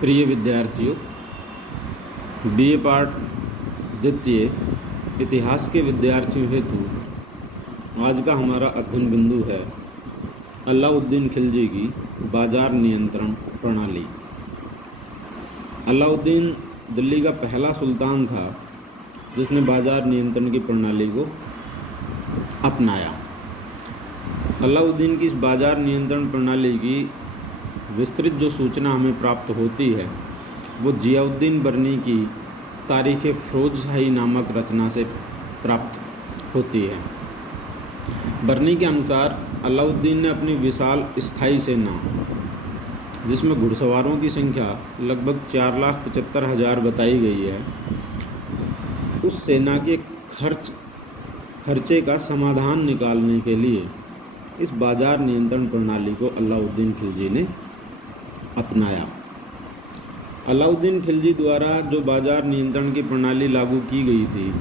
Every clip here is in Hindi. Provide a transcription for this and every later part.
प्रिय विद्यार्थियों, बीए पाठ द्वितीय इतिहास के विद्यार्थियों हेतु आज का हमारा अध्ययन बिंदु है अलाउद्दीन खिलजी की बाजार नियंत्रण प्रणाली। अलाउद्दीन दिल्ली का पहला सुल्तान था जिसने बाजार नियंत्रण की प्रणाली को अपनाया। अलाउद्दीन की इस बाजार नियंत्रण प्रणाली की विस्तृत जो सूचना हमें प्राप्त होती है वो जियाउद्दीन बर्नी की तारीख़ फ़िरोज़शाही नामक रचना से प्राप्त होती है। बर्नी के अनुसार अलाउद्दीन ने अपनी विशाल स्थायी सेना, जिसमें घुड़सवारों की संख्या लगभग 4,75,000 बताई गई है, उस सेना के खर्चे का समाधान निकालने के लिए इस बाजार नियंत्रण प्रणाली को अलाउद्दीन खिलजी ने अपनाया। अलाउद्दीन खिलजी द्वारा जो बाजार नियंत्रण की प्रणाली लागू की गई थी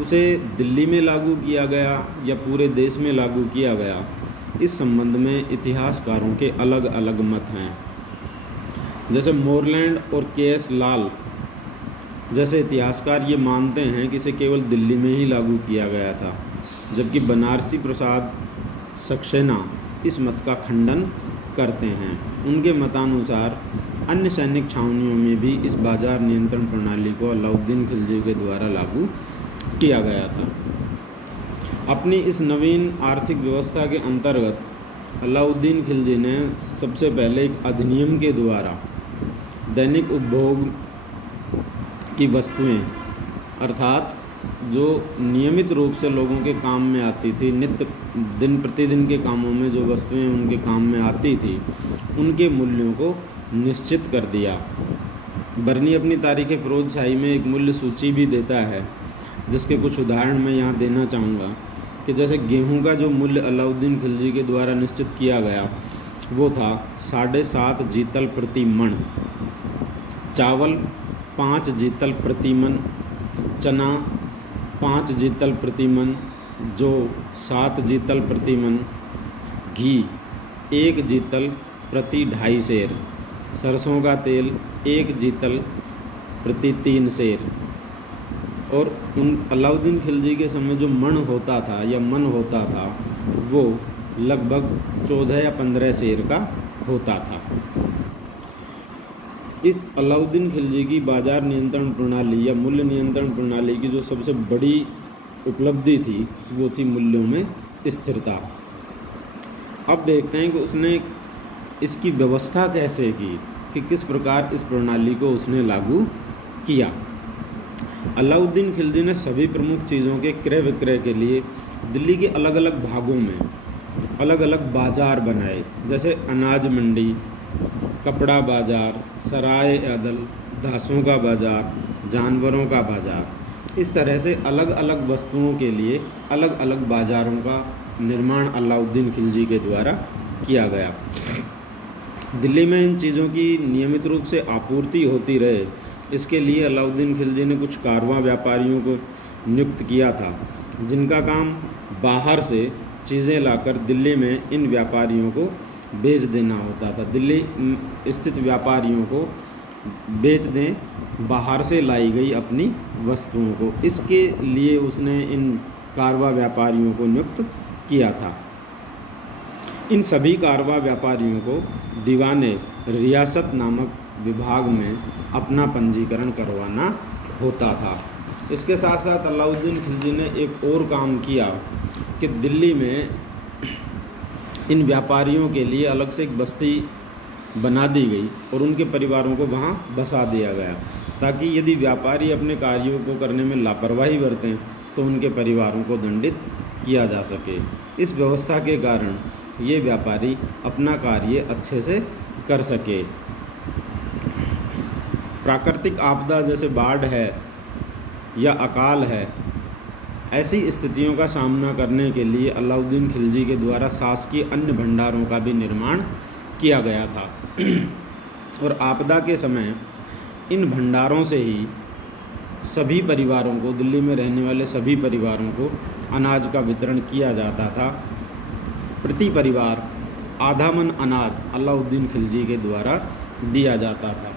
उसे दिल्ली में लागू किया गया या पूरे देश में लागू किया गया, इस संबंध में इतिहासकारों के अलग अलग मत हैं। जैसे मोरलैंड और के.एस. लाल जैसे इतिहासकार ये मानते हैं कि इसे केवल दिल्ली में ही लागू किया गया था, जबकि बनारसी प्रसाद सक्सेना इस मत का खंडन करते हैं। उनके मतानुसार अन्य सैनिक छावनियों में भी इस बाजार नियंत्रण प्रणाली को अलाउद्दीन खिलजी के द्वारा लागू किया गया था। अपनी इस नवीन आर्थिक व्यवस्था के अंतर्गत अलाउद्दीन खिलजी ने सबसे पहले एक अधिनियम के द्वारा दैनिक उपभोग की वस्तुएं, अर्थात जो नियमित रूप से लोगों के काम में आती थी, दिन प्रतिदिन के कामों में जो वस्तुएं उनके काम में आती थी, उनके मूल्यों को निश्चित कर दिया। बर्नी अपनी तारीख़ फ़िरोज़शाही में एक मूल्य सूची भी देता है, जिसके कुछ उदाहरण मैं यहाँ देना चाहूँगा कि जैसे गेहूँ का जो मूल्य अलाउद्दीन खिलजी के द्वारा निश्चित किया गया वो था 7.5 जीतल प्रति मण, चावल 5 जीतल प्रति मण, चना 5 जीतल प्रति मण, जौ 7 जीतल प्रति मण, घी 1 जीतल प्रति 2.5 सेर, सरसों का तेल 1 जीतल प्रति 3 सेर। और अलाउद्दीन खिलजी के समय जो मण होता था या मन होता था वो लगभग 14 या 15 सेर का होता था। इस अलाउद्दीन खिलजी की बाजार नियंत्रण प्रणाली या मूल्य नियंत्रण प्रणाली की जो सबसे बड़ी उपलब्धि थी वो थी मूल्यों में स्थिरता। अब देखते हैं कि उसने इसकी व्यवस्था कैसे की, कि किस प्रकार इस प्रणाली को उसने लागू किया। अलाउद्दीन खिलजी ने सभी प्रमुख चीज़ों के क्रय विक्रय के लिए दिल्ली के अलग अलग भागों में अलग अलग बाज़ार बनाए, जैसे अनाज मंडी, कपड़ा बाज़ार, सराय अदल, दासों का बाज़ार, जानवरों का बाज़ार। इस तरह से अलग अलग वस्तुओं के लिए अलग अलग बाज़ारों का निर्माण अलाउद्दीन खिलजी के द्वारा किया गया। दिल्ली में इन चीज़ों की नियमित रूप से आपूर्ति होती रहे, इसके लिए अलाउद्दीन खिलजी ने कुछ कारवां व्यापारियों को नियुक्त किया था, जिनका काम बाहर से चीज़ें लाकर दिल्ली में इन व्यापारियों को बेच देना होता था। दिल्ली स्थित व्यापारियों को बेच दें बाहर से लाई गई अपनी वस्तुओं को। इसके लिए उसने इन कारवां व्यापारियों को नियुक्त किया था। इन सभी कारवां व्यापारियों को दीवाने रियासत नामक विभाग में अपना पंजीकरण करवाना होता था। इसके साथ साथ अलाउद्दीन खिलजी ने एक और काम किया कि दिल्ली में इन व्यापारियों के लिए अलग से एक बस्ती बना दी गई और उनके परिवारों को वहाँ बसा दिया गया, ताकि यदि व्यापारी अपने कार्यों को करने में लापरवाही बरतें तो उनके परिवारों को दंडित किया जा सके। इस व्यवस्था के कारण ये व्यापारी अपना कार्य अच्छे से कर सके। प्राकृतिक आपदा जैसे बाढ़ है या अकाल है, ऐसी स्थितियों का सामना करने के लिए अलाउद्दीन खिलजी के द्वारा शासकीय अन्य भंडारों का भी निर्माण किया गया था। और आपदा के समय इन भंडारों से ही सभी परिवारों को, दिल्ली में रहने वाले सभी परिवारों को अनाज का वितरण किया जाता था। प्रति परिवार आधा मन अनाज अलाउद्दीन खिलजी के द्वारा दिया जाता था।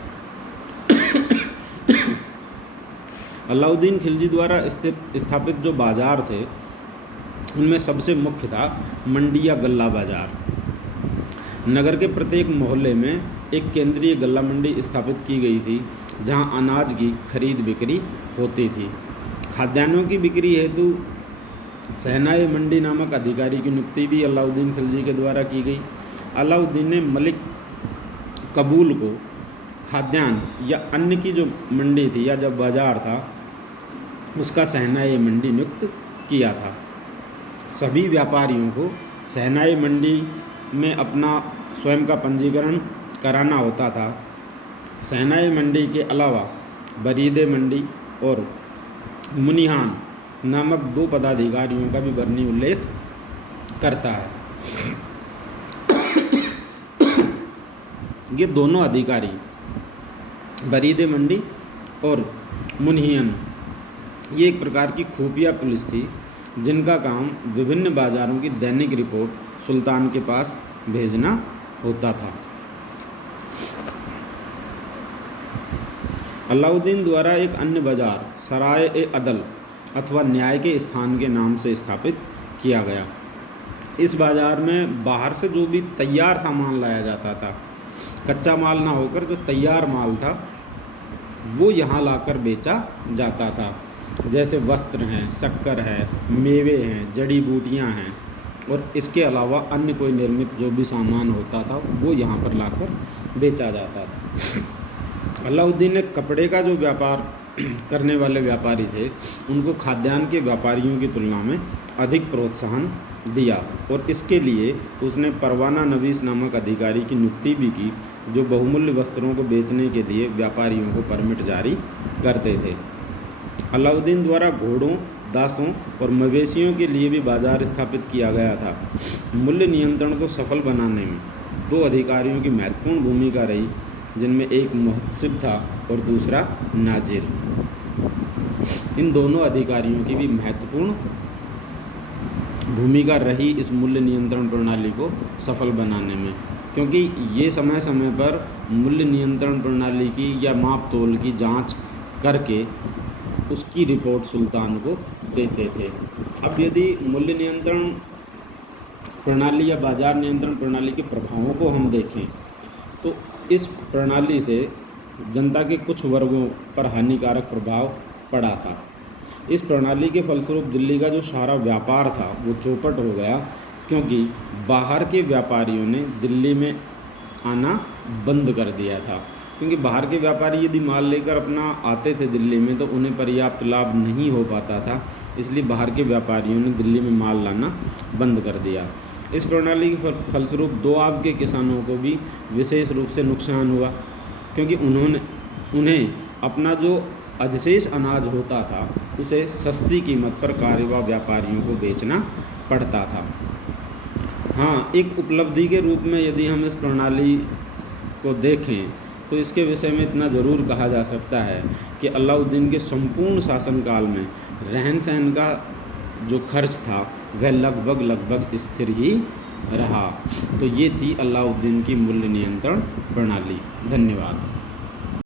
अलाउद्दीन खिलजी द्वारा स्थापित जो बाज़ार थे उनमें सबसे मुख्य था मंडी या गल्ला बाज़ार। नगर के प्रत्येक मोहल्ले में एक केंद्रीय गल्ला मंडी स्थापित की गई थी जहां अनाज की खरीद बिक्री होती थी। खाद्यान्नों की बिक्री हेतु सहनाई मंडी नामक अधिकारी की नियुक्ति भी अलाउद्दीन खिलजी के द्वारा की गई। अलाउद्दीन ने मलिक कबूल को खाद्यान्न या अन्न की जो मंडी थी या जब बाज़ार था उसका सहनाई मंडी नियुक्त किया था। सभी व्यापारियों को सहनाई मंडी में अपना स्वयं का पंजीकरण कराना होता था। सहनाई मंडी के अलावा बरीदे मंडी और मुनिहान नामक 2 पदाधिकारियों का भी वर्णीय उल्लेख करता है। ये दोनों अधिकारी बरीदे मंडी और मुनिहान ये एक प्रकार की खुफिया पुलिस थी जिनका काम विभिन्न बाज़ारों की दैनिक रिपोर्ट सुल्तान के पास भेजना होता था। अलाउद्दीन द्वारा एक अन्य बाज़ार सराय ए अदल अथवा न्याय के स्थान के नाम से स्थापित किया गया। इस बाज़ार में बाहर से जो भी तैयार सामान लाया जाता था, कच्चा माल ना होकर जो तैयार माल था वो यहाँ लाकर बेचा जाता था। जैसे वस्त्र हैं, शक्कर है, मेवे हैं, जड़ी बूटियाँ हैं और इसके अलावा अन्य कोई निर्मित जो भी सामान होता था वो यहाँ पर लाकर बेचा जाता था। अलाउद्दीन ने कपड़े का जो व्यापार करने वाले व्यापारी थे उनको खाद्यान्न के व्यापारियों की तुलना में अधिक प्रोत्साहन दिया और इसके लिए उसने परवाना नवीस नामक अधिकारी की नियुक्ति भी की जो बहुमूल्य वस्त्रों को बेचने के लिए व्यापारियों को परमिट जारी करते थे। अलाउद्दीन द्वारा घोड़ों, दासों और मवेशियों के लिए भी बाजार स्थापित किया गया था। मूल्य नियंत्रण को सफल बनाने में 2 अधिकारियों की महत्वपूर्ण भूमिका रही जिनमें एक मुहस्सिब था और दूसरा नाजिर। इन दोनों अधिकारियों की भी महत्वपूर्ण भूमिका रही इस मूल्य नियंत्रण प्रणाली को सफल बनाने में, क्योंकि ये समय समय पर मूल्य नियंत्रण प्रणाली की या माप तोल की जांच करके उसकी रिपोर्ट सुल्तान को देते थे। अब यदि मूल्य नियंत्रण प्रणाली या बाजार नियंत्रण प्रणाली के प्रभावों को हम देखें तो इस प्रणाली से जनता के कुछ वर्गों पर हानिकारक प्रभाव पड़ा था। इस प्रणाली के फलस्वरूप दिल्ली का जो सारा व्यापार था वो चौपट हो गया, क्योंकि बाहर के व्यापारियों ने दिल्ली में आना बंद कर दिया था। क्योंकि बाहर के व्यापारी यदि माल लेकर अपना आते थे दिल्ली में तो उन्हें पर्याप्त लाभ नहीं हो पाता था, इसलिए बाहर के व्यापारियों ने दिल्ली में माल लाना बंद कर दिया। इस प्रणाली के फलस्वरूप दोआब के किसानों को भी विशेष रूप से नुकसान हुआ, क्योंकि उन्हें अपना जो अधिशेष अनाज होता था उसे सस्ती कीमत पर कारवा व्यापारियों को बेचना पड़ता था। हाँ, एक उपलब्धि के रूप में यदि हम इस प्रणाली को देखें तो इसके विषय में इतना ज़रूर कहा जा सकता है कि अलाउद्दीन के संपूर्ण शासनकाल में रहन सहन का जो खर्च था वह लगभग स्थिर ही रहा। तो ये थी अलाउद्दीन की मूल्य नियंत्रण प्रणाली। धन्यवाद।